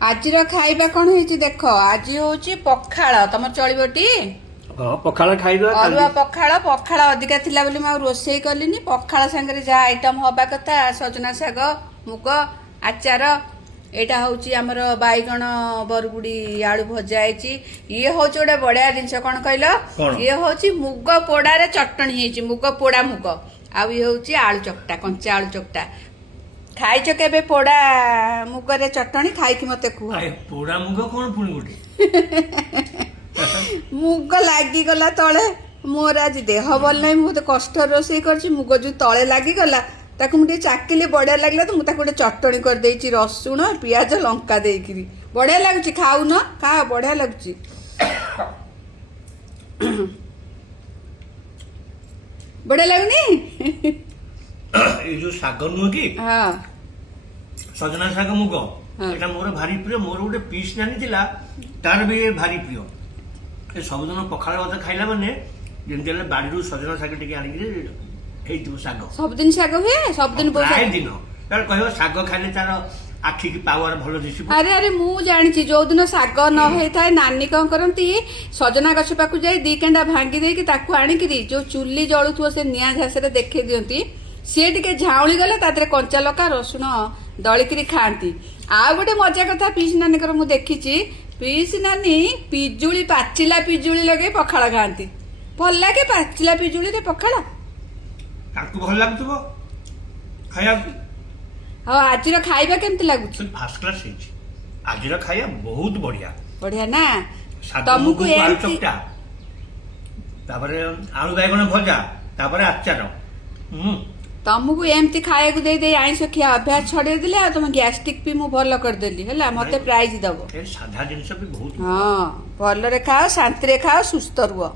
आज खाइबा कौन है देख आज हूँ पखाड़ तुम चलबटी हाँ पखाड़ खाइबा अरुआ पखाड़ पखाड़ अधिका थिला बोली मैं रोषे कलिनी पखाड़ सांगे जहाँ आइटम हवा कथा सजना शाग मुग आचार एटा हूँ आमर बैगण बरगुड़ी आलू भजा ये हूँ गोटे बढ़िया जिनस कौन कहल ये हूँ मुग पोड़ार चटणी मुग पोड़ा मुग आउ ये हूँ आलू चकटा कंचा आलू चकटा खाइच के पोड़ा मुगरे चटणी खाई मत कह पोड़ा मुग कौन पुणी गोटे मुग लागिगला तले मोर आज देह भल ना मुझे कष्ट रोषे कर मुग जो तले लागिगला ताकू मुझे चाकिले बढ़िया लगला तो मुझे गोटे चटणी कर देछि रसुण पियाज लंका देकरी बढ़िया लगुच खाऊ न खा बढ़िया लगुच बढ़िया लगुनी ये जो शाग नुह कि हाँ सजना शाग मुग एटा मोर भारी प्रिय मोर गोटे पीस नानी थिला तार भी भारी प्रिय ए सबदिन पखाड़ भात खाइला माने जेमति हेले बाड़ीरू सजना शाग टिके आनिक हेइतिबो शाग सबदिन शाग हुए सबदिन प्राय दिन तार कहबो शाग खाइले तार आखि की पावर भलो दिसिबो अरे अरे मु जानी जो दिन शाग न होता नानी कौन करती सजना गछ पाक जाई दी केंडा भांगी देकी ताकू आनिकी जो चुली जलुथो से निया घासरे देखे दियंती सी टिके झाउली गले तादरे कंचा लका रसुण दलिकी खाती आ गोटे मजा कथा पीस नानी मु देखी पीस नानी पिजुली पाचिला पिजुली लगे पखाड़ खाती भल लगे पाचिला पिजुली रे पखाड़ ताकू भल लागतबो खाया हाँ आज खाइबा केमती लगुच फर्स्ट क्लास है आज खाया बहुत बढ़िया बढ़िया ना तुमको आलू चकटा तापरे आलू बैगण भजा तापरे आचार तुमको एमती खाया दे दे आईस खिया अभ्यास छड़े दिले तुम गैस्ट्रिक भी मु भल करदेली है मत प्राइज दब साधा जिनस भी बहुत हाँ भल खाओ शांति खाओ सुस्थ रुह।